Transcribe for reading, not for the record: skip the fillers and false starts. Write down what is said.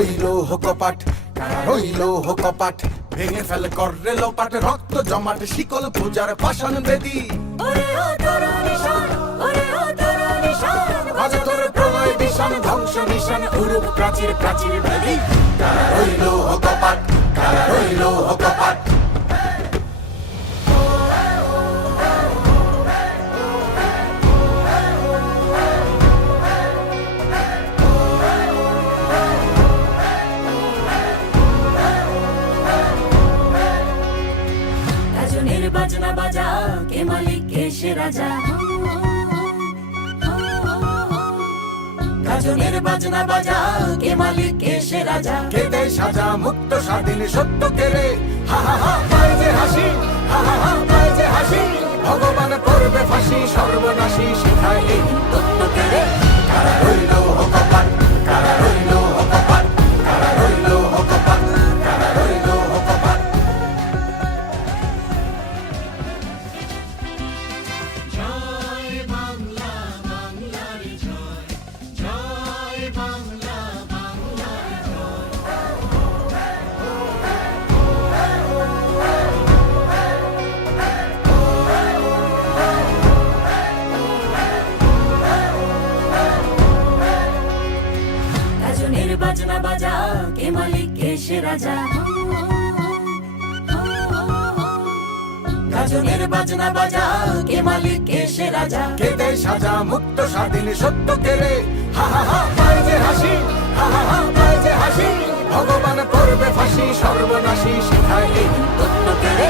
রইল কপাট, কারা রইল কপাট, ভেঙে ফেলে কররে লোপাট, রক্ত জমাট শিকল পূজার পাষাণ বেদী। আজ তোর প্রলয় বিষাণ ধ্বংস নিশান উরূপ প্রাচীর প্রাচীর ভেদী। কারা রইল কপাট, কারা রইল কপাট। বাজনা বাজা কে মালিক কে সে রাজা, গাজনের বাজনা বাজা কে মালিক কে সে রাজা, কে দেয় সাজা মুক্ত স্বাধীন সত্য কেড়ে। হা হা হা পায় যে হাসি, হা হা হা পায় যে হাসি, ভগবান করবে ফাঁসি সর্বনাশী শিখায় এই তত্ত্ব কেড়ে। কারা রইল কপাট, কারা রইল কপাট, কারা রইল কপাট, কারা রইল কপাট। গাজনের বাজনা বাজা কে মালিক কে সে রাজা, গাজনের বাজনা বাজা কে মালিক কে সে রাজা, কে দেয় সাজা মুক্ত স্বাধীন সত্য কেড়ে। হা হা হা পায় যে হাসি, হা হা হা পায় যে হাসি, ভগবান করবে ফাঁসি সর্বনাশী শিখায় এই তত্ত্ব কেড়ে।